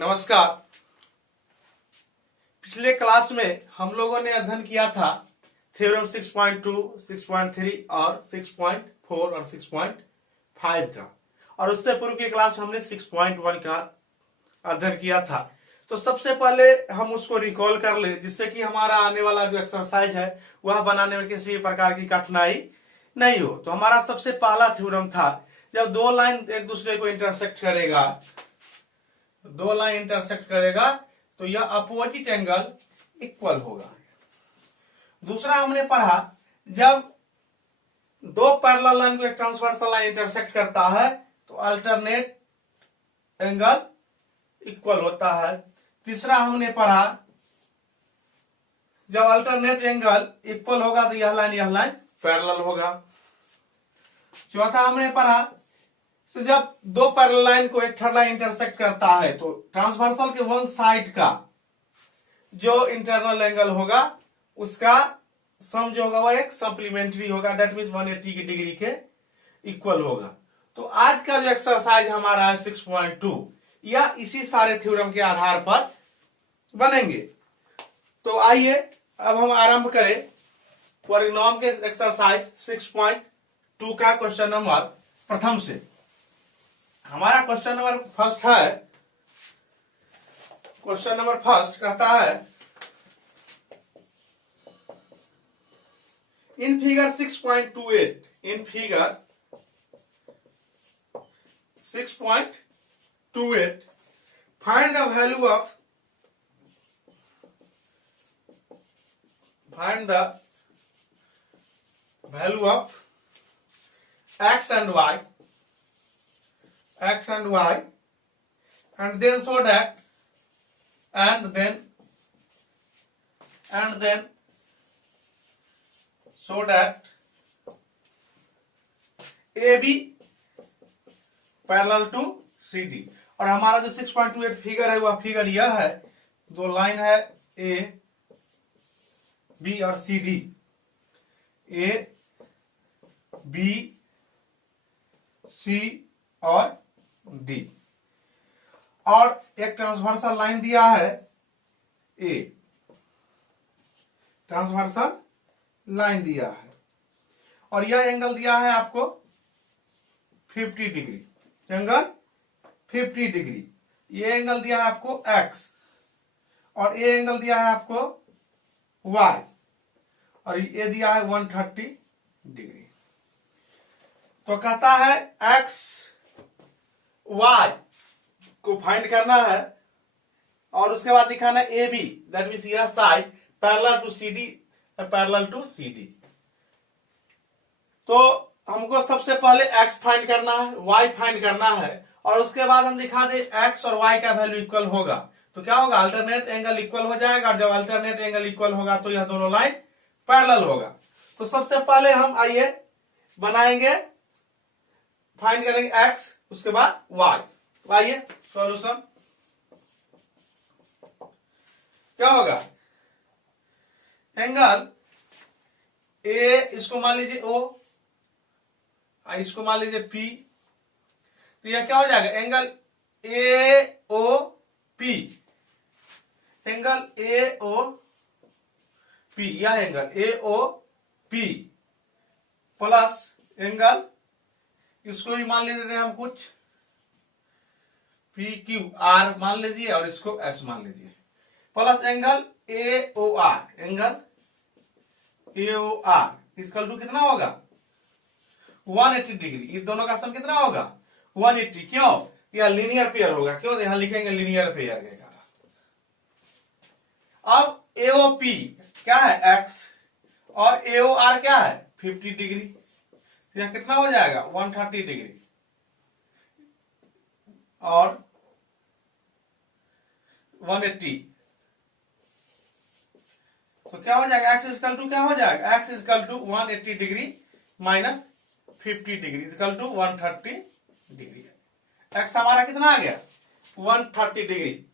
नमस्कार। पिछले क्लास में हम लोगों ने अध्ययन किया था थ्योरम 6.2, 6.3 और 6.4 और 6.5 का, और उससे पूर्व की क्लास हमने 6.1 का अध्ययन किया था। तो सबसे पहले हम उसको रिकॉल कर ले, जिससे कि हमारा आने वाला जो एक्सरसाइज है वह बनाने में किसी प्रकार की कठिनाई नहीं हो। तो हमारा सबसे पहला थ्योरम था, जब दो लाइन एक दूसरे को इंटरसेक्ट करेगा तो यह अपोजिट एंगल इक्वल होगा। दूसरा हमने पढ़ा, जब दो पैरेलल लाइन को एक ट्रांसवर्सल लाइन इंटरसेक्ट करता है तो अल्टरनेट एंगल इक्वल होता है। तीसरा हमने पढ़ा, जब अल्टरनेट एंगल इक्वल होगा तो यह लाइन पैरेलल होगा। चौथा हमने पढ़ा, तो जब दो पैरेलल लाइन को एक थर्ड लाइन इंटरसेक्ट करता है तो ट्रांसवर्सल के वन साइड का जो इंटरनल एंगल होगा उसका सम जो होगा वह एक सप्लीमेंट्री होगा, डेट मीन्स 180 की डिग्री के इक्वल होगा। तो आज का जो एक्सरसाइज हमारा है 6.2, यह इसी सारे थ्योरम के आधार पर बनेंगे। तो आइए अब हम आरंभ करें पॉलीनॉम के एक्सरसाइज 6.2 का क्वेश्चन नंबर प्रथम से। हमारा क्वेश्चन नंबर फर्स्ट है, क्वेश्चन नंबर फर्स्ट कहता है, in figure 6.28, in figure 6.28 find the value of x and y, and then so that AB parallel to CD। और हमारा जो 6.28 फिगर है वह फिगर यह है, दो लाइन है A B और CD, A B C और D, और एक ट्रांसवर्सल लाइन दिया है A, ट्रांसवर्सल लाइन दिया है, और यह एंगल दिया है आपको 50 डिग्री, एंगल 50 डिग्री। ये एंगल दिया है आपको X, और ये एंगल दिया है आपको Y, और ये दिया है 130 डिग्री। तो कहता है X Y को फाइंड करना है, और उसके बाद दिखाना है AB, दैट मीन्स यह साइड पैरेलल टू CD। तो हमको सबसे पहले x फाइंड करना है, y फाइंड करना है, और उसके बाद हम दिखा दे x और y का वैल्यू इक्वल होगा तो क्या होगा, अल्टरनेट एंगल इक्वल हो जाएगा। और जब अल्टरनेट एंगल इक्वल होगा तो यह दोनों लाइन पैरेलल होगा। तो सबसे पहले हम आइए बनाएंगे, फाइंड करेंगे x, उसके बाद y। आइए सॉल्यूशन क्या होगा, एंगल A, इसको मान लीजिए O, इसको मान लीजिए P, तो यह क्या हो जाएगा, एंगल AOP, एंगल AOP, यह एंगल AOP प्लस एंगल, इसको भी मान लीजिए हम कुछ PQR मान लीजिए, और इसको S मान लीजिए, plus angle AOR, angle AOR equal to कितना होगा 180 डिग्री। इस दोनों का सम कितना होगा 180। क्यों, यह लीनियर पेयर होगा, क्यों यहां लिखेंगे लीनियर पेयर के कारण। अब AOP क्या है X, और AOR क्या है 50 डिग्री, यह कितना हो जाएगा 130 डिग्री, और 180। तो क्या हो जाएगा, x इक्वल टू क्या हो जाएगा, x equal to 180 degree minus 50 degree equal to 130 degree. x हमारा कितना आ गया 130 डिग्री।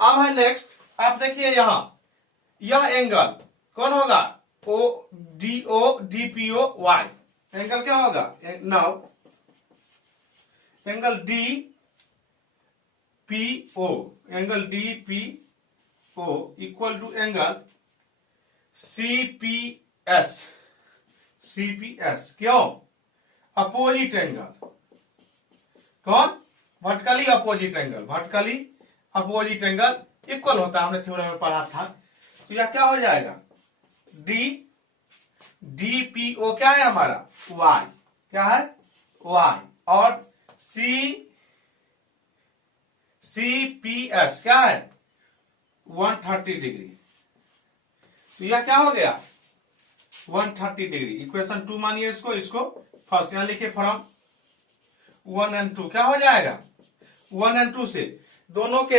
अब है नेक्स्ट, आप देखिए यहां यह एंगल कौन होगा, DPOY, एंगल क्या होगा, now angle P O, angle D P O equal to angle C P S. C P S क्यों? Opposite angle. कौन? Vertically opposite angle. Vertically opposite angle equal होता है, हमने थ्योरम में पढ़ा था। तो यह क्या हो जाएगा? डी डी पी ओ क्या है हमारा? वाई। क्या है? वाई। और सी सी पी एस क्या है? 130 डिग्री। तो यह क्या हो गया? 130 डिग्री। इक्वेशन 2 मानिए इसको, इसको फर्स्ट यहां लिखिए फ्रॉम 1 एंड 2 क्या हो जाएगा? 1 एंड 2 से दोनों के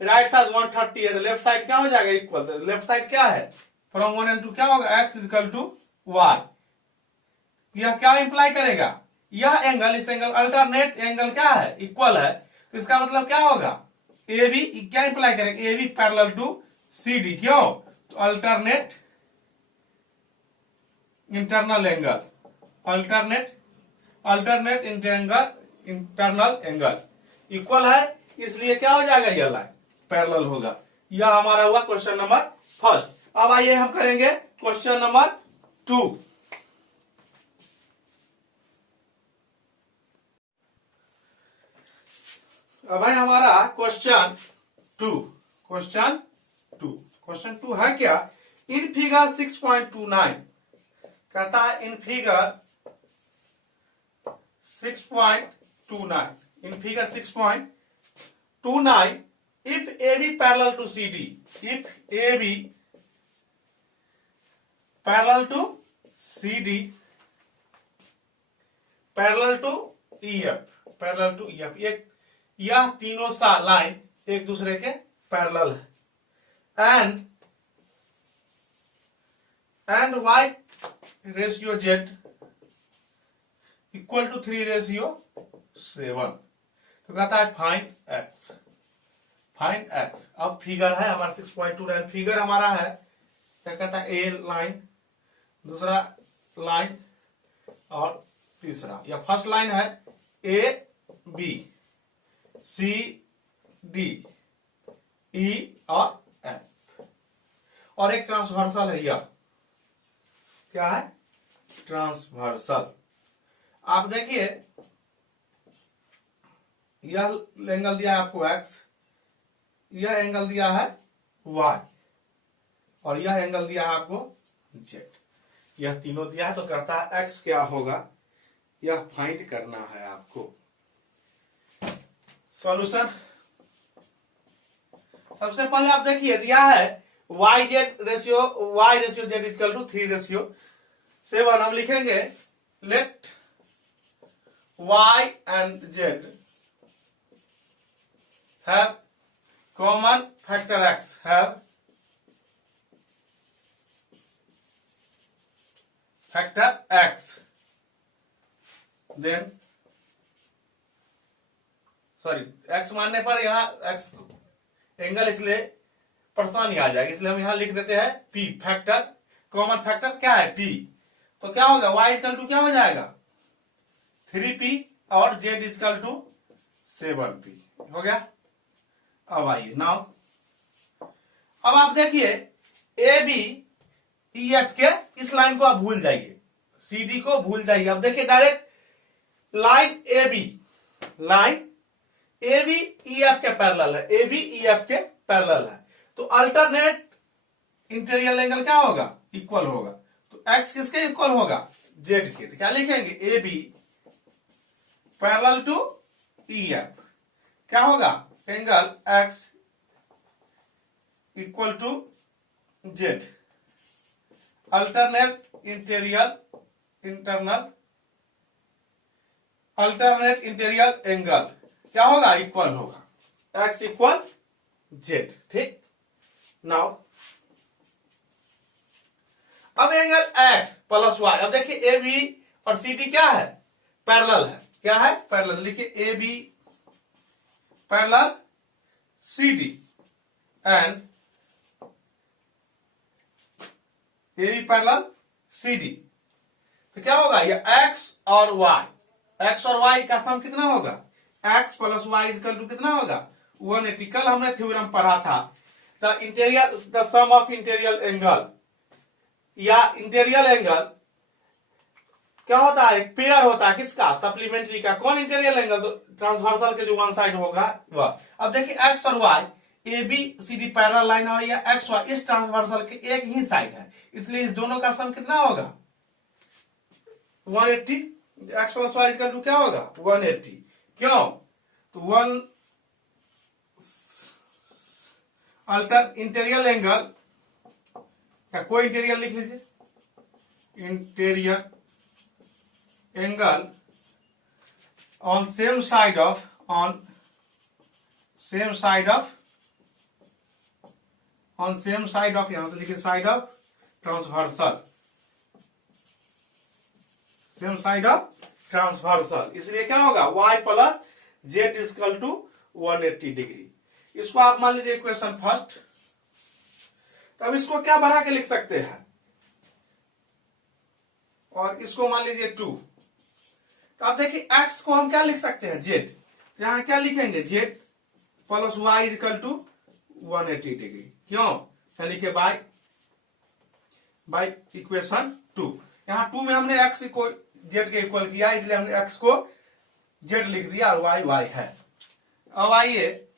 राइट साइड 130 है, लेफ्ट साइड क्या हो जाएगा? इक्वल। लेफ्ट साइड क्या है? फ्रॉम 1 एंड 2 क्या होगा? X equal to y. यह क्या इंप्लाई करेगा? यह एंगल इस एंगल अल्टरनेट एंगल क्या है? इक्वल है। तो इसका मतलब क्या होगा? ए बी क्या इंप्लाई करेगा? A B parallel to C D. क्यों? तो alternate internal angle. Alternate internal angle equal है, इसलिए क्या हो जाएगा? यह लाइन पैरेलल होगा। यह हमारा हुआ क्वेश्चन नंबर फर्स्ट। अब आइए हम करेंगे क्वेश्चन नंबर 2। अब है हमारा क्वेश्चन 2। क्वेश्चन टू है क्या? इन फिगर 6.29 कहता है, in figure 6.29, in figure 6.29 if A B parallel to C D, if A B parallel to C D, parallel to E F, एक यह तीनों सा लाइन एक दूसरे के पैरेलल है, and y ratio z equal to 3:7। तो कहता है फाइंड एक्स। अब फिगर है हमारा 6.29, फिगर हमारा है क्या कहता है? ए लाइन, दूसरा लाइन और तीसरा, या फर्स्ट लाइन है A B C D E और एफ, और एक ट्रांसवर्सल है। यह क्या है? ट्रांसवर्सल। आप देखिए, यह एंगल दिया है आपको एक्स, यह एंगल दिया है वाई, और यह एंगल दिया है आपको जेड। यह तीनों दिया है, तो कहता है एक्स क्या होगा? यह फाइंड करना है आपको। सॉल्यूशन सबसे पहले आप देखिए, दिया है y ratio z equal to 3:7। हम लिखेंगे let y and z have common factor x, have factor x, then sorry x मानने पर यहां एक्स एंगल इसलिए परेशानी आ जाएगी, इसलिए हम यहां लिख देते हैं पी। फैक्टर, कॉमन फैक्टर क्या है? पी। तो क्या होगा? y इक्वल टू क्या हो जाएगा? 3p और z इक्वल टू 7p हो गया। अब आइए नाउ, अब आप देखिए ए बी ई एफ के इस लाइन को आप भूल जाइए, सी डी को भूल जाइए। अब देखिए direct line A B E F के पैरेलल है, ए बी ई एफ के पैरेलल है, तो अल्टरनेट इंटीरियर एंगल क्या होगा? इक्वल होगा। तो एक्स किसके इक्वल होगा? जेड के। तो क्या लिखेंगे? A B parallel to E F क्या होगा? Angle x equal to z, alternate interior angle क्या होगा? इक्वल होगा, एक्स इक्वल जेड। ठीक। नाउ अब एंगल एक्स प्लस वाई, अब देखिए ए बी और सी डी क्या है? पैरेलल है। क्या है? पैरेलल। लिखिए A B parallel C D and A B parallel C D. तो क्या होगा? ये एक्स और वाई का सम कितना होगा? X plus y equal to कितना होगा? 180। कल हमने थ्योरम पढ़ा था the sum of interior angle या इंटीरियर एंगल क्या होता है, एक पेयर होता है किसका, सप्लीमेंट्री का। कौन इंटीरियर एंगल, तो ट्रांसवर्सल के जो वन साइड होगा वह। अब देखिए एक्स और y A B C D parallel line और या एक्स वाई इस ट्रांसवर्सल के एक ही साइड है, इसलिए इस दोनों का सम कितना होगा 180। X plus y equal to क्या होगा 180। क्यों, तो वन अल्टर इंटीरियर एंगल या कोई इंटीरियर लिख लीजिए, interior angle on same side of on same side of यहां से लिखिए side of transversal, same side of transversal, इसलिए क्या होगा y plus z equal to 180 degree. इसको आप मान लीजिए इक्वेशन फर्स्ट। तो अब इसको क्या बढ़ा के लिख सकते हैं, और इसको मान लीजिए 2। तो अब देखिए x को हम क्या लिख सकते हैं z, तो यहां क्या लिखेंगे z plus y equal to 180 degree. क्यों, क्या लिखे बाय इक्वेशन 2। यहां 2 में हमने x को z के इक्वल किया, इसलिए हमने x को z लिख दिया और y है। अब आइए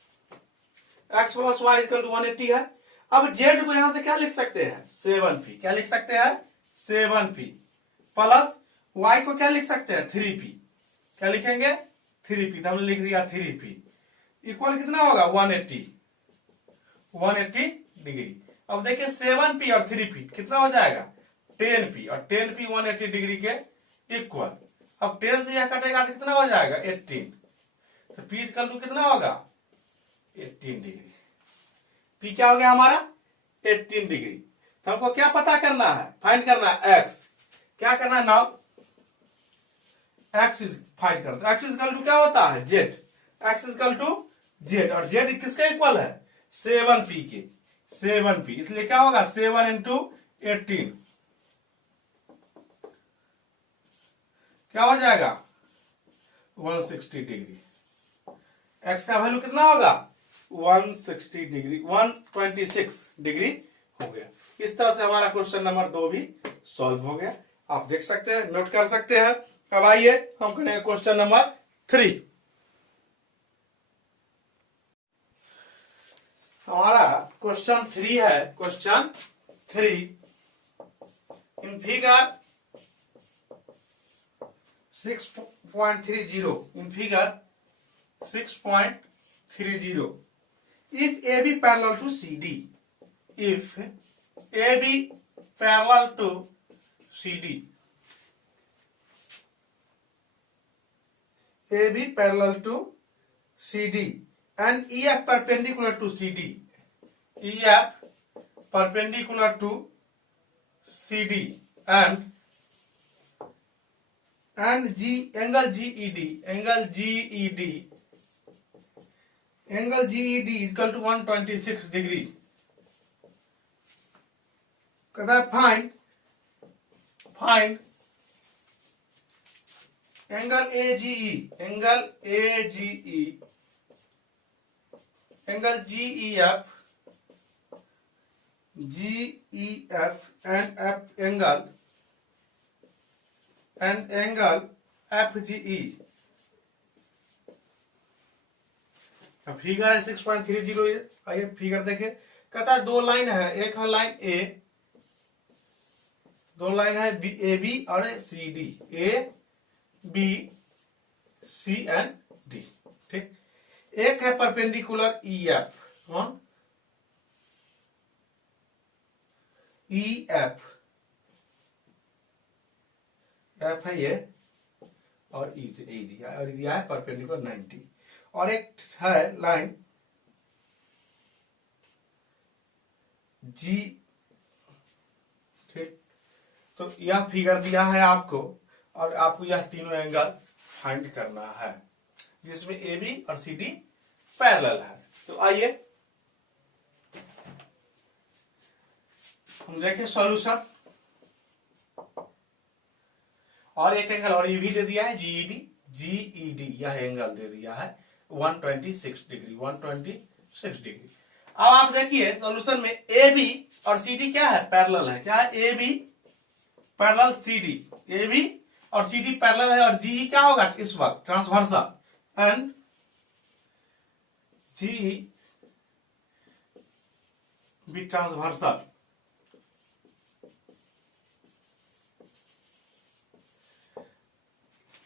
x plus y equal to 180 है। अब z को यहां से क्या लिख सकते हैं 7p, क्या लिख सकते हैं 7p, प्लस y को क्या लिख सकते हैं 3p, क्या लिखेंगे 3p, तो हमने लिख दिया 3p इक्वल कितना होगा 180 डिग्री। अब देखिए 7p और 3p कितना हो जाएगा 10p, और 10p 180 डिग्री के इक्वल। अब 10 से यह कटेगा तो कितना हो जाएगा 18, तो p इक्वल टू कितना होगा 18 डिग्री। p क्या हो गया हमारा 18 डिग्री। तो हमको क्या पता करना है, फाइंड करना है x, क्या करना है नाउ x इज फाइंड करना, x इक्वल टू क्या होता है z, x equal to z, और z किसके इक्वल है 7p के, 7p, इसलिए क्या होगा 7 इंटू 18 क्या हो जाएगा 160 डिग्री। x का वैल्यू कितना होगा 160 डिग्री, 126 डिग्री हो गया। इस तरह से हमारा क्वेश्चन नंबर 2 भी सॉल्व हो गया। आप देख सकते हैं, नोट कर सकते हैं। अब आइए हम करेंगे क्वेश्चन नंबर 3। हमारा क्वेश्चन 3 है, question 3 in figure 6.30, in figure 6.30 if AB parallel to CD, if AB parallel to CD, AB parallel to CD and EF perpendicular to CD, EF perpendicular to CD and angle GED is equal to 126 degree. Find angle AGE, angle GEF and angle FGE। Figure है 6.30। आइए figure देखें, कहता है दो line है, एक है line ए, दो लाइन है ए बी और C D, A B C and D, ठीक। एक है perpendicular E F, E F F है ये, और ई दिया और दिया है परपेंडिकुलर 90, और एक है लाइन जी, ठीक। तो यह फिगर दिया है आपको, और आपको यह तीनों एंगल फाइंड करना है जिसमें ए बी और सी डी पैरेलल है। तो आइए हम देखें सॉल्यूशन। और एक एंगल और ये भी दे दिया है जीईडी, यह एंगल दे दिया है, 126 डिग्री, 126 डिग्री। अब आप देखिए सॉल्यूशन में ए बी और सी डी क्या है, पैरेलल है। क्या है, A B parallel C D, A B और सी डी पैरेलल है, और जी क्या होगा इस वक्त transversal, and G B transversal.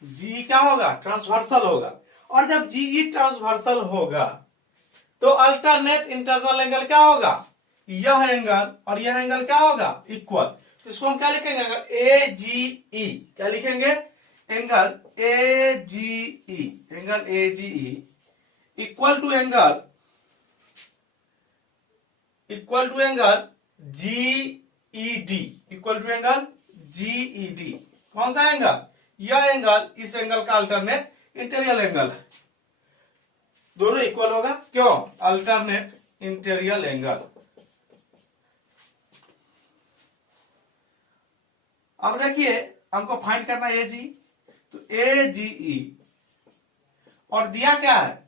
G क्या होगा, ट्रांसवर्सल होगा। और जब जीई ट्रांसवर्सल होगा तो अल्टरनेट इंटरनल एंगल क्या होगा, यह एंगल और यह एंगल क्या होगा, इक्वल। तो इसको हम क्या लिखेंगे, एंगल ए जी ई, क्या लिखेंगे, angle A G E, angle A G E equal to angle G E D, equal to angle G E D. कौन सा एंगल, यह एंगल इस एंगल का अल्टरनेट इंटीरियर एंगल है, दोनों इक्वल होगा। क्यों, अल्टरनेट इंटीरियर एंगल। अब देखिए हमको फाइंड करना है ए जी, तो ए जी ई और दिया क्या है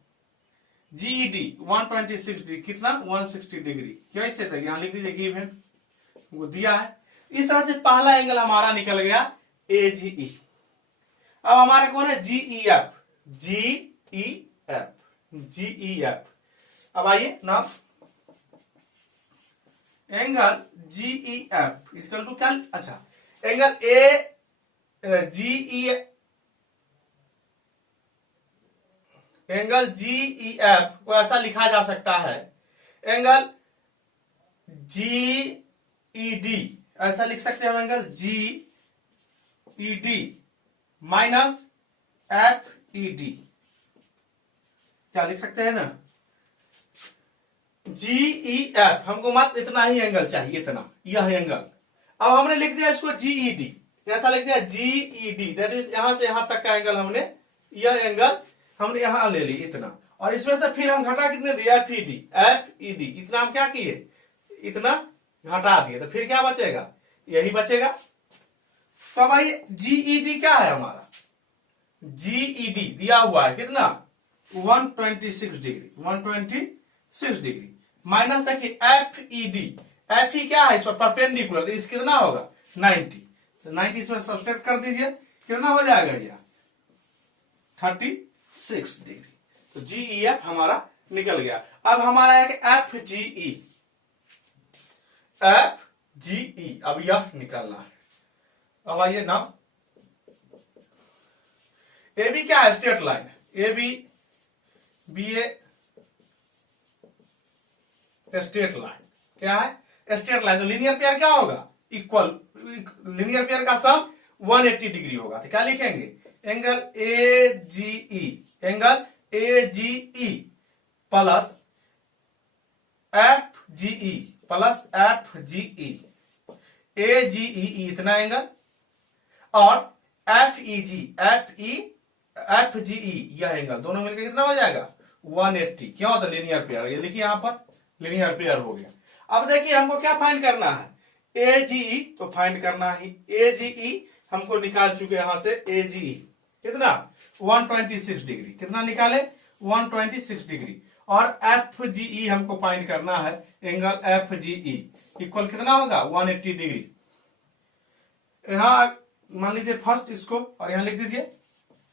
जीईडी 126 डिग्री, कितना 160 डिग्री। कैसे था, यहां लिख दीजिए गिवन, वो दिया है। इस तरह से पहला एंगल हमारा निकल गया ए जी ई। अब हमारा कौन है, GE F, GE F, GE F. अब आइए ना, angle GE F equal to क्या, अच्छा angle A GE, angle GE F को ऐसा लिखा जा सकता है, एंगल जीईडी ऐसा लिख सकते हैं, angle GED minus F ED, क्या लिख सकते हैं ना, जीई एफ। हमको मात्र इतना ही एंगल चाहिए, इतना, यह एंगल। अब हमने लिख दिया इसको जीईडी, ऐसा लिख दिया जीईडी, दैट इज यहां से यहां तक का एंगल हमने, यह एंगल हमने यहां ले ली इतना, और इसमें से फिर हम घटा कितने दिए, एफ ई डी, इतना हम क्या किए, इतना घटा दिए, तो फिर क्या बचेगा, यही बचेगा। तो भाई जीईडी क्या है हमारा, जीईडी दिया हुआ है कितना 126 डिग्री, 126 डिग्री माइनस देखिए एफ ई क्या है, इस पर परपेंडिकुलर, तो इस कितना होगा 90, तो 90 इसमें सब्सट्रैक्ट कर दीजिए, कितना हो जाएगा यह 36 डिग्री। तो जीई एफ हमारा निकल गया। अब हमारा है एफ जीई, अब यह निकलना है। अब आइए ना, ए बी क्या है, straight line, A B A straight line, क्या है स्ट्रेट लाइन। तो लीनियर पेयर क्या होगा, इक्वल, लीनियर पेयर का सम 180 डिग्री होगा। तो क्या लिखेंगे, angle A GE, angle A GE plus F GE plus F GE, A GE इतना एंगल, और एफ जीई यह एंगल, दोनों मिलकर कितना हो जाएगा 180। क्यों, तो लीनियर पेयर, ये लिखिए यहां पर लीनियर पेयर हो गया। अब देखिए हमको क्या फाइंड करना है, ए जीई, तो फाइंड करना ही ए जीई, हमको निकाल चुके यहां से ए जीई कितना 126 डिग्री, कितना निकाले 126 डिग्री, और एफ जीई हमको फाइंड करना है, एंगल एफ जीई इक्वल कितना होगा 180 डिग्री। यहां मान लीजिए फर्स्ट इसको, और यहां लिख दीजिए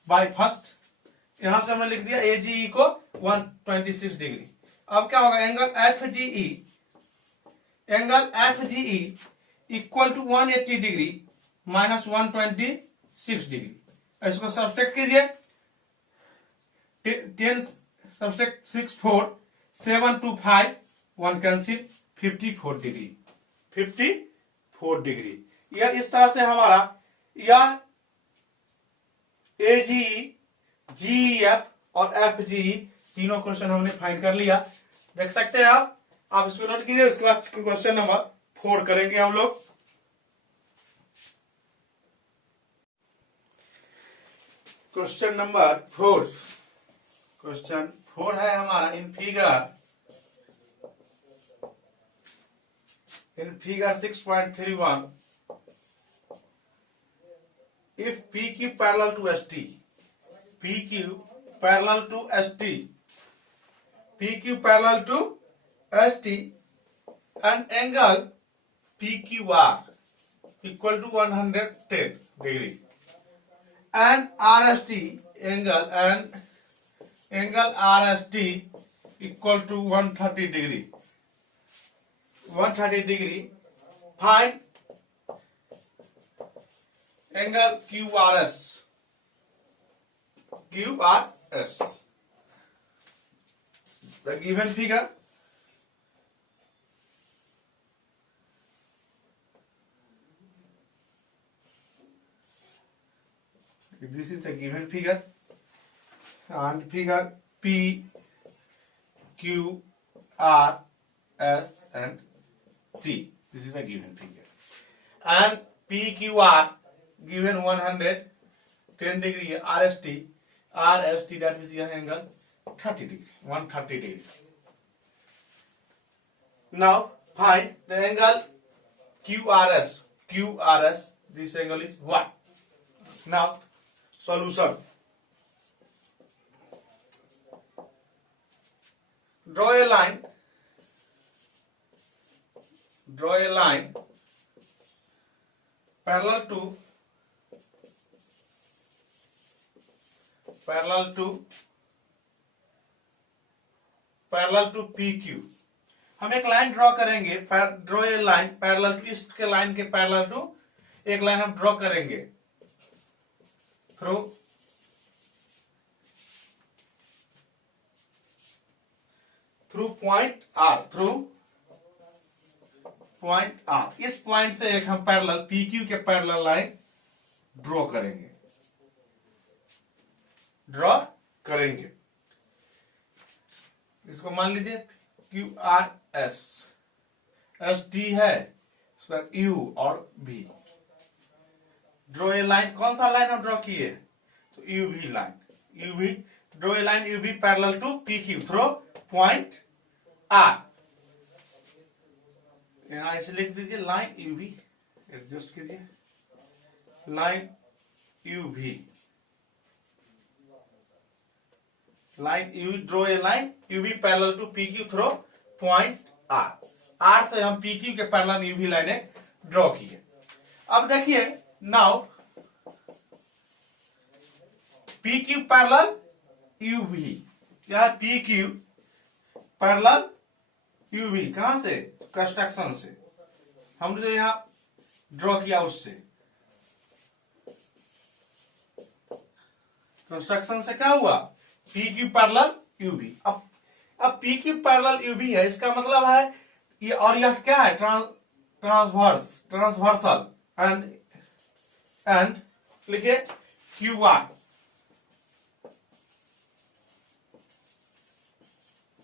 बाय फर्स्ट, यहां से हमने लिख दिया ए जीई को 126 डिग्री। अब क्या होगा, angle F GE equal to 180 degree minus 126 degree. इसको सब्सट्रैक्ट कीजिए, 10 सब्सट्रैक्ट 6 4 7 2 5 1 कैंसिल, 54 डिग्री, 54 डिग्री। यह इस तरह से हमारा यह ए जीई, जीएफ और एफ जीई तीनों क्वेश्चन हमने फाइंड कर लिया। देख सकते हैं आप इसको नोट कीजिए। उसके बाद क्वेश्चन नंबर 4 करेंगे हम लोग। क्वेश्चन नंबर 4, क्वेश्चन 4 है हमारा in figure 6.31, if PQ parallel to ST, PQ parallel to ST PQ parallel to ST and angle PQR equal to 110 degree and RST angle RST equal to 130 degree. 130 degree. Find angle QRS. The given figure. This is the given figure, and figure P, Q, R, S and T. This is the given figure. And PQR given 110 degree, RST that is the angle 30 degree, 130 degree. Now find the angle QRS. This angle is what? Now solution. Draw a line parallel to PQ. हम एक line draw करेंगे. Draw a line parallel to, इस के line के parallel to एक line हम draw करेंगे through point R. इस पॉइंट से एक हम पैरेलल PQ के पैरेलल लाइन ड्रॉ करेंगे. इसको मान लीजिए QRS, ST है, U और V. Draw a line. कौन सा लाइन हम ड्रॉ किए? तो UV line. Draw a line UV parallel to PQ through point R. यहां ऐसे लिख दीजिए लाइन UV. एडजस्ट कीजिए. Line UV. Draw a line UV parallel to PQ through point R से हम PQ के पैरेलल UV लाइन ड्रॉ किए. अब देखिए नाउ PQ पैरेलल UV. यह PQ पैरेलल UV कहां से? कंस्ट्रक्शन से. हम जो यहां ड्रॉ किया उससे. कंस्ट्रक्शन से क्या हुआ? PQ parallel UV. अब PQ पैरेलल UV है, इसका मतलब है ये, और यह क्या है? ट्रांसवर्सल एंड लिखिए QR.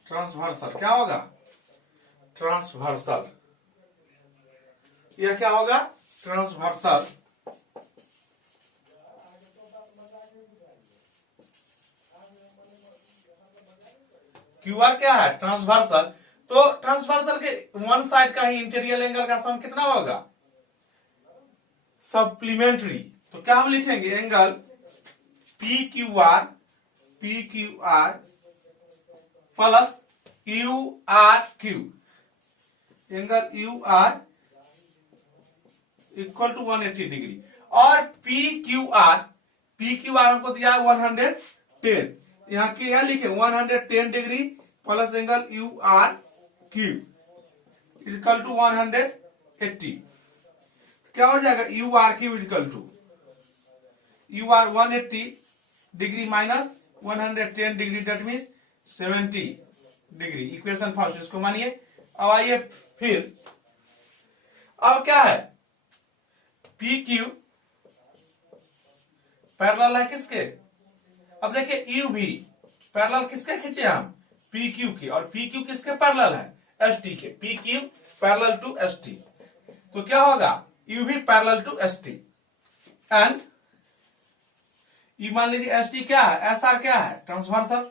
ट्रांसवर्सल क्या होगा? ट्रांसवर्सल. यह क्या होगा? ट्रांसवर्सल. QR क्या है? ट्रांसवर्सल. तो ट्रांसवर्सल के वन साइड का ही इंटीरियर एंगल का सम कितना होगा? सप्लीमेंट्री. तो क्या हम लिखेंगे? Angle PQR plus URQ. Angle UR equal to 180 degree. और PQR हमको दिया 110. यहाँ की यह लिखे 110 degree plus angle URQ equal to 180. क्या हो जाएगा? URQ equal to UR 180 degree minus 110 degree, that means 70 degree. Equation first इसको मानिए. अब आइए फिर, अब क्या है? PQ पैरेलल है किसके? अब देखिए UV पैरेलल किसके खींचे हम? PQ के. और PQ किसके पैरेलल है? ST के. PQ parallel to ST. तो क्या होगा? UV parallel to ST and ये मान लीजिए ST क्या है? SR क्या है? ट्रांसवर्सल.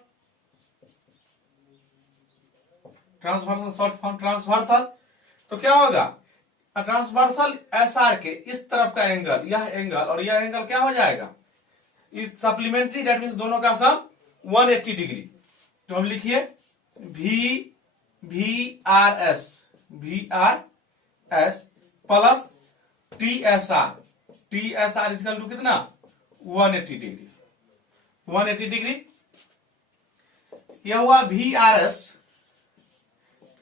Short form transversal. तो क्या होगा? ट्रांसवर्सल SR के इस तरफ का एंगल, यह एंगल और यह एंगल क्या हो जाएगा? सप्लीमेंट्री, डेट मीन्स दोनों का सम 180 डिग्री. तो हम लिखिए VRS प्लस TSR इजकल टू कितना 180 डिग्री 180 डिग्री। यह हुआ VRS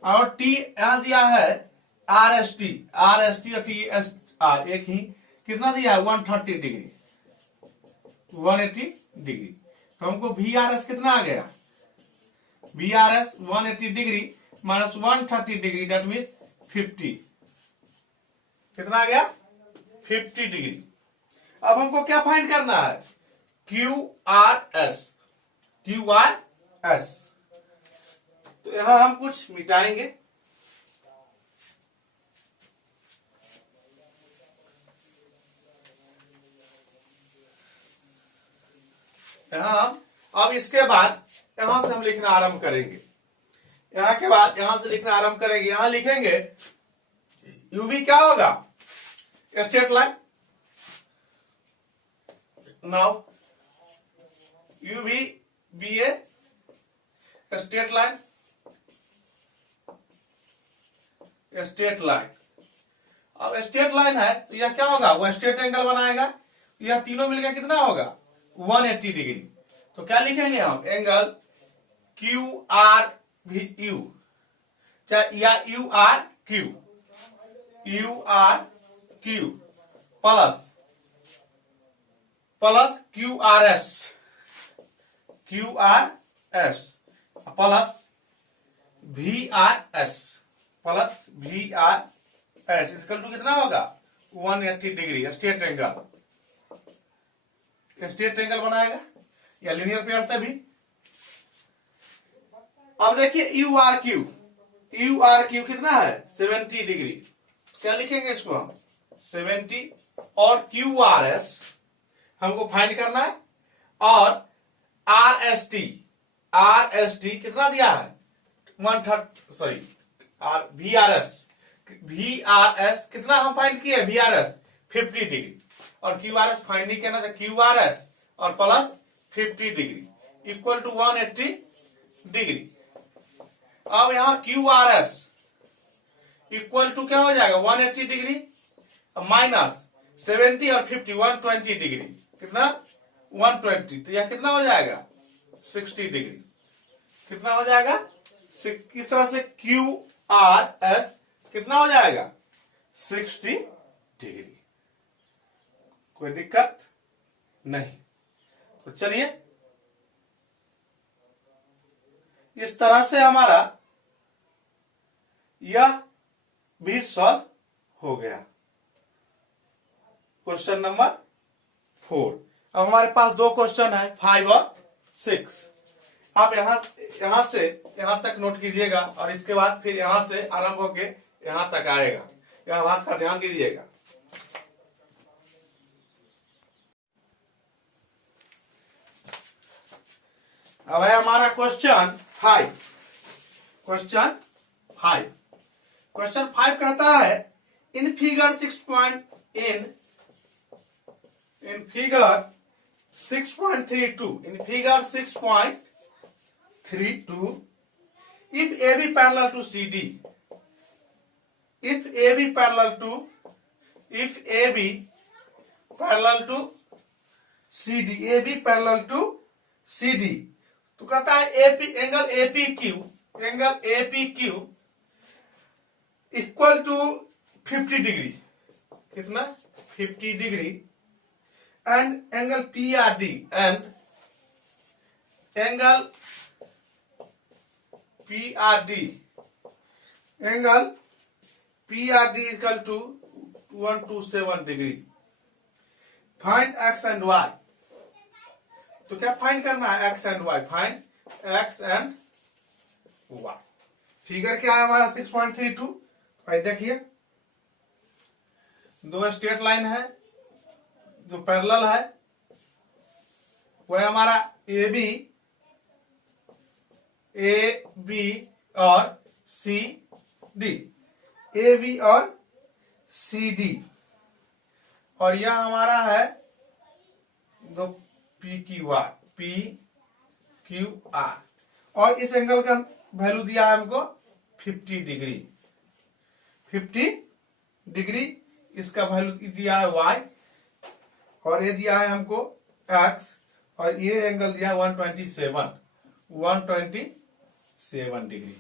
और T यहां दिया है RST और TSR एक ही कितना दिया है 130 डिग्री 180 डिग्री। तो हमको VRS कितना आ गया VRS 180 degree minus 130 degree that mean 50 कितना आ गया 50 डिग्री। अब हमको क्या फाइंड करना है QRS तो यहां हम कुछ मिटाएंगे यहां अब इसके बाद यहां से हम लिखना आरंभ करेंगे। यहां के बाद यहां से लिखना आरंभ करेंगे। यहां लिखेंगे यूवी क्या होगा straight line. Now UV be A straight line अब स्ट्रेट लाइन है तो यह क्या होगा वह स्ट्रेट एंगल बनाएगा। यह तीनों मिलकर कितना होगा 180 डिग्री। तो क्या लिखेंगे हम एंगल QRU या URQ plus QRS plus VRS equal to कितना होगा 180 डिग्री स्ट्रेट एंगल बनाएगा या लीनियर पेयर से भी। अब देखिए URQ कितना है 70 डिग्री। क्या लिखेंगे इसको हम 70 और QRS हमको फाइंड करना है और RST कितना दिया है 130 VRS कितना हम फाइंड किए VRS 50 डिग्री और QRS फाइंडिंग करना था QRS और plus 50 degree equal to 180 degree. अब यहां QRS इक्वल टू क्या हो जाएगा 180 डिग्री माइनस 70 और 50 120 डिग्री कितना 120 तो यह कितना हो जाएगा 60 डिग्री कितना हो जाएगा किस तरह से QRS कितना हो जाएगा 60 डिग्री। कोई दिक्कत नहीं। तो चलिए इस तरह से हमारा यह भी सॉल्व हो गया क्वेश्चन नंबर 4। अब हमारे पास दो क्वेश्चन है 5 और 6। आप यहां से यहां तक नोट कीजिएगा और इसके बाद फिर यहां से आरंभ होके यहां तक आएगा। यह बात का ध्यान दीजिएगा। अब है हमारा क्वेश्चन 5। क्वेश्चन 5 कहता है in figure 6.32 if AB parallel to CD तो कहता है angle APQ equal to 50 degree कितना 50 degree and angle PRD equal to 127 degree. Find X and Y। तो क्या फाइंड करना है X and Y। Find X and Y। Figure क्या है हमारा 6.32। भाई देखिए दो स्ट्रेट लाइन है जो पैरेलल है वह हमारा AB और CD और यह हमारा है दो PQR और इस एंगल का वैल्यू दिया है हमको 50 डिग्री, 50 डिग्री इसका वैल्यू दिया है y, और ये दिया है हमको x, और ये एंगल दिया है 127 डिग्री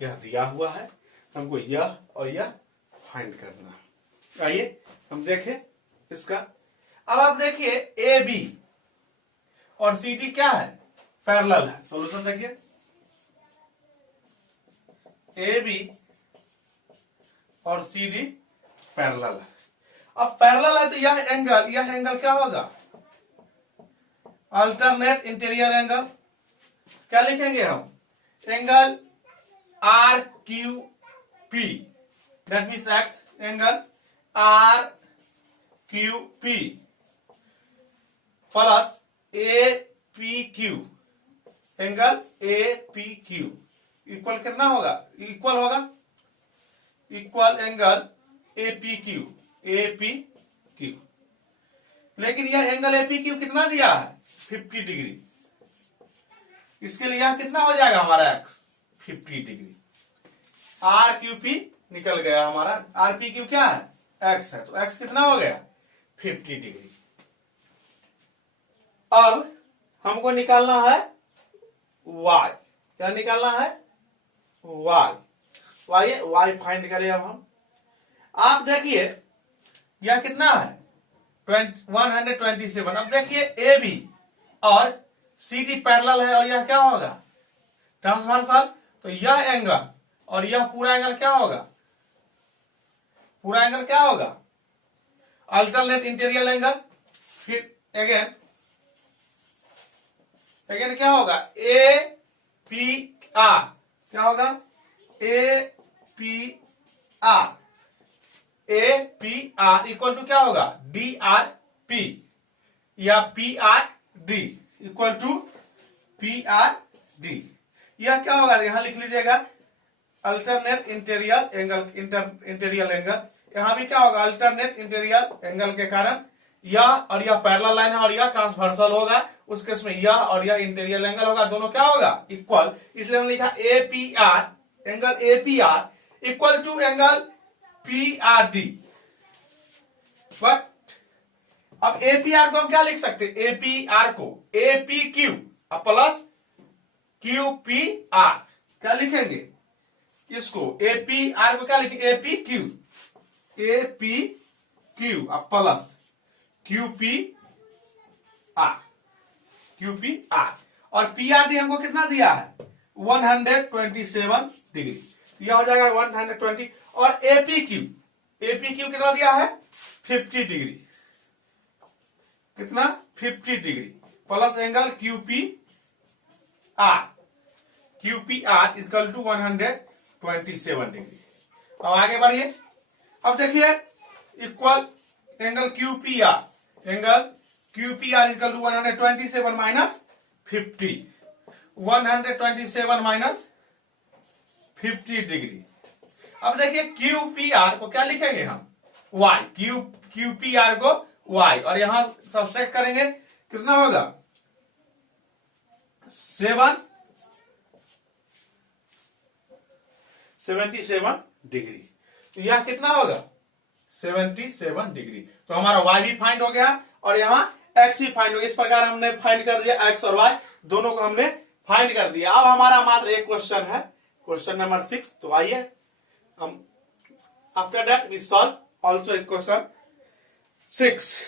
यह दिया हुआ है। हमको यह और यह फाइंड करना। आइए हम देखें इसका। अब आप देखिए ए बी और सी डी क्या है, पैरेलल है। सॉल्यूशन देखिए, ए बी और सी डी पैरेलल है। अब पैरेलल है तो यह एंगल क्या होगा, अल्टरनेट इंटीरियर एंगल। क्या लिखेंगे हम, angle R Q P, that means x, angle R Q P plus A P Q, angle A P Q equal कितना होगा, इक्वल होगा, equal angle A P Q, A P Q. लेकिन यह angle A P Q कितना दिया है, 50 degree. इसके लिए यह कितना हो जाएगा हमारा x, 50 degree. R Q P निकल गया हमारा, आर पी क्यू क्या है, एक्स है, तो एक्स कितना हो गया, 50 डिग्री। अब हमको निकालना है y, क्या निकालना है, y। y फाइंड करें अब हम। आप देखिए यह कितना है, 127। अब देखिए ए बी और सी डी पैरेलल है, और यह क्या होगा, ट्रांसवर्सल। तो यह एंगल और यह पूरा एंगल क्या होगा, पूरा एंगल क्या होगा, अल्टरनेट इंटीरियर एंगल। फिर अगेन क्या होगा, ए पी आर, क्या होगा, A P R, A P R equal to क्या होगा, डी आर पी, या P R D equal to P R D. यह क्या होगा, यहां लिख लीजिएगा alternate interior angle, interior angle. यहां भी क्या होगा, अल्टरनेट इंटीरियर एंगल के कारण यह और यह पैरेलल लाइन है और यह ट्रांसवर्सल होगा, उस केस में यह और यह इंटीरियर एंगल होगा, दोनों क्या होगा, इक्वल। इसलिए हमने लिखा A P R, angle A P R equal to angle P R D. But अब ए पी आर को हम क्या लिख सकते हैं, ए पी आर को ए P Q plus Q P R, क्या लिखेंगे इसको, ए पी आर को क्या लिखेंगे, ए P Q, A P Q plus Q P R, Q P are. और पी आर डी हमको कितना दिया है, 127 डिग्री, यह हो जाएगा 120। और एपी क्यू, एपी क्यू कितना दिया है, 50 डिग्री, कितना, 50 degree plus angle Q P R, Q P R equal to 127 degree. अब आगे बढ़िए। अब देखिए equal angle Q P R, angle Q P R equal to 127 minus 50, 127 minus 50 degree. अब देखिए क्यू पी आर को क्या लिखेंगे हम, y, क्यू पी आर को y, और यहां सब्सट्रैक्ट करेंगे, कितना होगा, 77 डिग्री। तो यह कितना होगा, 77 डिग्री। तो हमारा y भी फाइंड हो गया और यहाँ x भी फाइंड हो गया। इस प्रकार हमने फाइंड कर दिया x और y दोनों को हमने फाइंड कर दिया। अब हमारा मात्र एक क्वेश्चन है, क्वेश्चन नंबर 6। तो आइए हम after that we solve also एक क्वेश्चन 6।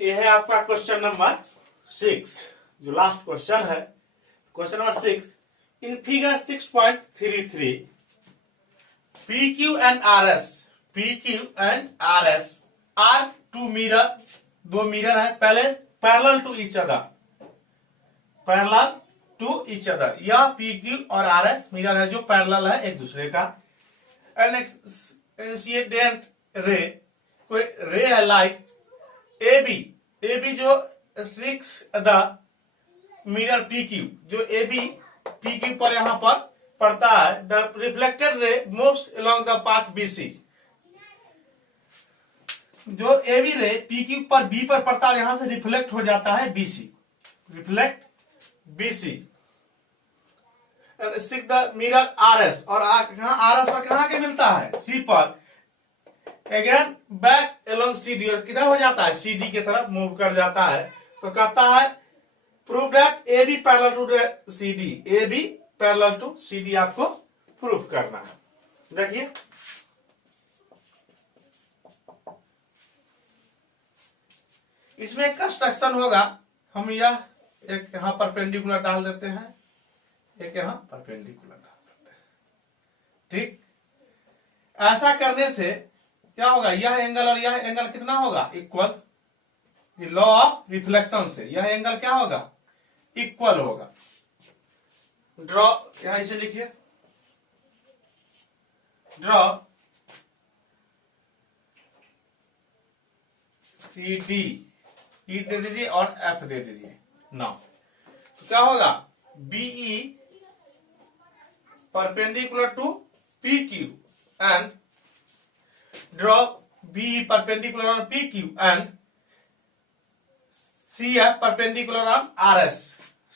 यह है आपका क्वेश्चन नंबर 6, जो लास्ट क्वेश्चन है। Question number 6, in figure 6.33 PQ and RS are two mirror, दो मिरर है, पहले parallel to each other, parallel to each other. यह PQ और RS मिरर है जो पैरेलल है एक दूसरे का। एंड इंसिडेंट रे, कोई रे है लाइट AB जो स्ट्रिक्स द मिरर PQ, जो AB PQ पर यहां पर पड़ता है, the reflected ray moves along the path BC। जो A B ray P Q पर बी पर पड़ता है, यहां से रिफ्लेक्ट हो जाता है BC, reflect BC, and stick the mirror R S, और आर एस पर कहां के मिलता है, सी पर, again back along C D, और किधर हो जाता है, सी डी की तरफ मूव कर जाता है। तो कहता है prove that A B parallel to C D, A B parallel to C D आपको प्रूव करना है। देखिए इसमें एक कंस्ट्रक्शन होगा, हम यह एक यहां परपेंडिकुलर डाल देते हैं, एक यहां परपेंडिकुलर डाल देते हैं, ठीक। ऐसा करने से क्या होगा, यह एंगल और यह एंगल कितना होगा, इक्वल। लॉ ऑफ रिफ्लेक्शन से यह एंगल क्या होगा, इक्वल होगा। ड्रॉ, यहां इसे लिखिए, ड्रॉ सी डी, ई दे दीजिए और एफ दे दीजिए। नाउ तो क्या होगा, BE perpendicular to P Q and draw BE perpendicular on P Q and C F perpendicular on R S,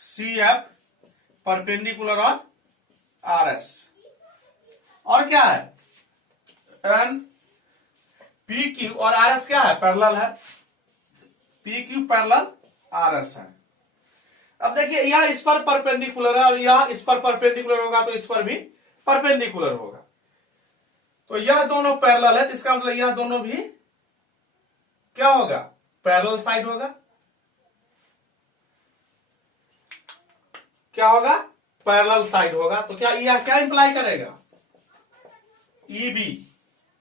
C F perpendicular on R S. और क्या है, एंड पी क्यू और आर एस क्या है, parallel है, P Q parallel R S है। अब देखिए यह इस पर परपेंडिकुलर है और यह इस पर परपेंडिकुलर होगा, तो इस पर भी परपेंडिकुलर होगा। तो यह दोनों पैरेलल है, तो इसका मतलब यह दोनों भी क्या होगा, पैरेलल साइड होगा। क्या होगा, पैरेलल साइड होगा। तो क्या यह क्या इंप्लाई करेगा, ई बी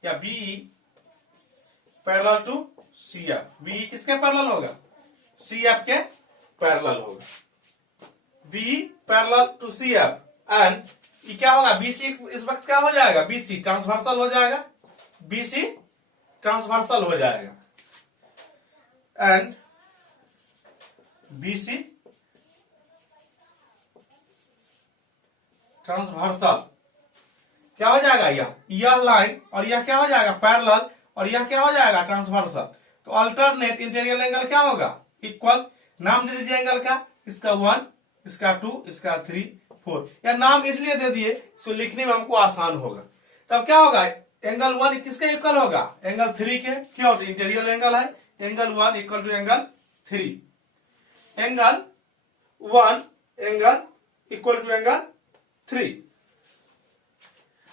या BE parallel to C F, BE किसके पैरेलल होगा, सी एफ के पैरेलल होगा, B parallel to C F, and ये क्या होगा, बीसी इस वक्त क्या हो जाएगा, बीसी ट्रांसवर्सल हो जाएगा, बीसी ट्रांसवर्सल हो जाएगा, एंड बीसी ट्रांसवर्सल क्या हो जाएगा, यह लाइन और यह क्या हो जाएगा, पैरेलल, और यह क्या हो जाएगा, ट्रांसवर्सल। तो अल्टरनेट इंटीरियर एंगल क्या होगा, इक्वल। नाम दे दीजिए एंगल का, इसका 1, इसका 2, इसका 3, 4। यह नाम इसलिए दे दिए तो लिखने में हमको आसान होगा। तब क्या होगा, एंगल 1 किसके इक्वल होगा, एंगल 3 के। क्यों, इंटीरियर एंगल है, angle 1 equal to angle 3, angle 1 angle equal to angle 3।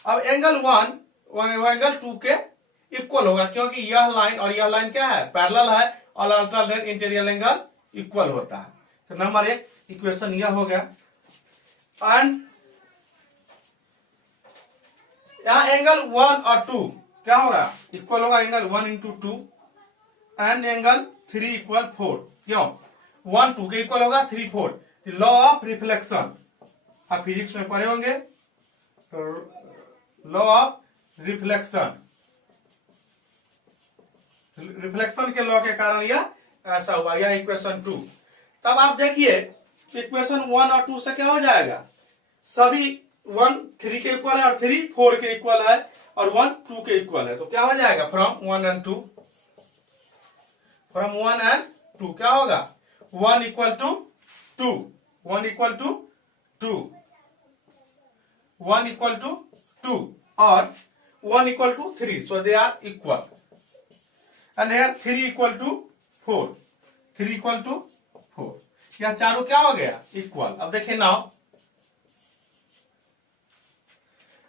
अब एंगल 1 एंगल 2 के इक्वल होगा, क्योंकि यह लाइन और यह लाइन क्या है, पैरेलल है, और अल्टरनेट इंटीरियर एंगल इक्वल होता है। तो नंबर 1 इक्वेशन यह हो गया। एंड यहां एंगल 1 और 2 क्या होगा, इक्वल होगा, angle 1 into 2 and angle 3 equal 4। क्यों, 1 2 के इक्वल होगा, 3 4। लॉ ऑफ रिफ्लेक्शन आप फिजिक्स में पढ़े होंगे, तो लॉ ऑफ रिफ्लेक्शन, रिफ्लेक्शन के लॉ के कारण यह ऐसा हुआ, यह इक्वेशन 2। तब आप देखिए इक्वेशन 1 और 2 से क्या हो जाएगा, सभी 1 3 के इक्वल है और 3 4 के इक्वल है और 1 2 के इक्वल है। तो क्या हो जाएगा, फ्रॉम 1 एंड 2, फ्रॉम 1 एंड 2 क्या होगा, 1 equal to 2, 1 equal to 2, 1 equal to 2 और 1 equal to 3, so they are equal. And here 3 equal to 4, 3 equal to 4, यह चारों क्या हो गया, इक्वल। अब देखिए नाउ,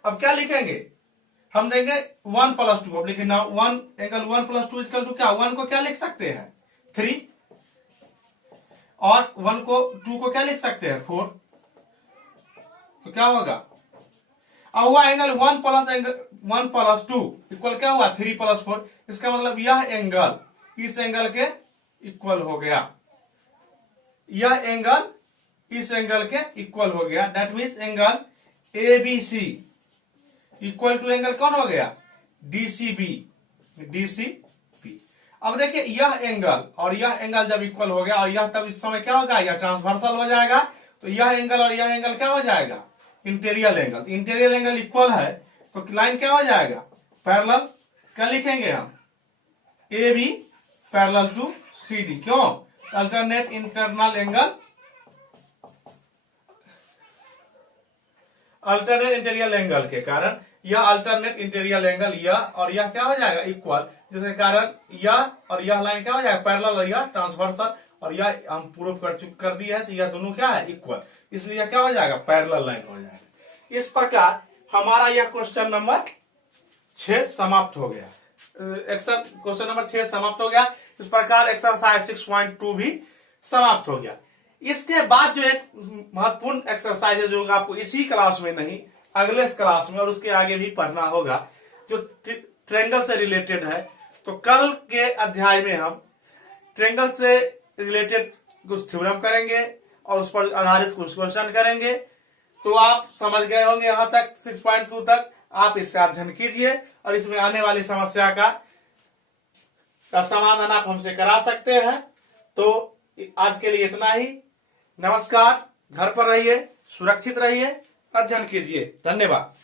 अब क्या लिखेंगे, हम देंगे 1 प्लस 2। अब लिखे now 1 angle 1 plus 2 equal to क्या, 1 को क्या लिख सकते हैं, 3, और 1 को 2 को क्या लिख सकते हैं, 4। तो क्या होगा, अब हुआ एंगल 1 प्लस 2 इक्वल क्या हुआ, 3 प्लस 4। इसका मतलब यह एंगल इस एंगल के इक्वल हो गया, यह एंगल इस एंगल के इक्वल हो गया। That means angle ABC equal to angle कौन हो गया, डीसीबी, डीसीबी। अब देखिए यह एंगल और यह एंगल जब इक्वल हो गया, और यह तब इस समय क्या होगा, यह ट्रांसवर्सल हो जाएगा। तो यह एंगल और यह एंगल क्या हो जाएगा, interior angle. Interior angle equal है तो लाइन क्या हो जाएगा, पैरेलल। क्या लिखेंगे हम, A B parallel to C D. क्यों? Alternate internal angle, alternate interior angle के कारण यह अल्टरनेट इंटीरियर एंगल यह और यह क्या हो जाएगा इक्वल, जिसके कारण यह और यह लाइन क्या हो जाएगा पैरेलल और यह ट्रांसवर्सल, और यह हम प्रूव कर दिया है तो यह दोनों क्या है इक्वल, इसलिए यह क्या हो जाएगा पैरेलल लाइन हो जाएगा। इस प्रकार हमारा यह क्वेश्चन नंबर 6 समाप्त हो गया। क्वेश्चन नंबर 6 समाप्त हो गया। इस प्रकार एक्सरसाइज 6.2 भी समाप्त हो गया। इसके बाद जो एक महत्वपूर्ण एक्सरसाइज है जो आपको इसी क्लास में नहीं अगले क्लास में और उसके आगे भी पढ़ना होगा, जो ट्रायंगल से रिलेटेड है। तो कल के अध्याय में हम ट्रायंगल से रिलेटेड कुछ थ्योरम करेंगे और उस पर आधारित कुछ क्वेश्चन करेंगे। तो आप समझ गए होंगे यहां तक 6.2 तक। आप इसका अध्ययन कीजिए और इसमें आने वाली समस्या का समाधान आप हमसे करा सकते हैं। तो आज के लिए इतना ही। नमस्कार। घर पर रहिए, सुरक्षित रहिए, अध्ययन कीजिए। धन्यवाद।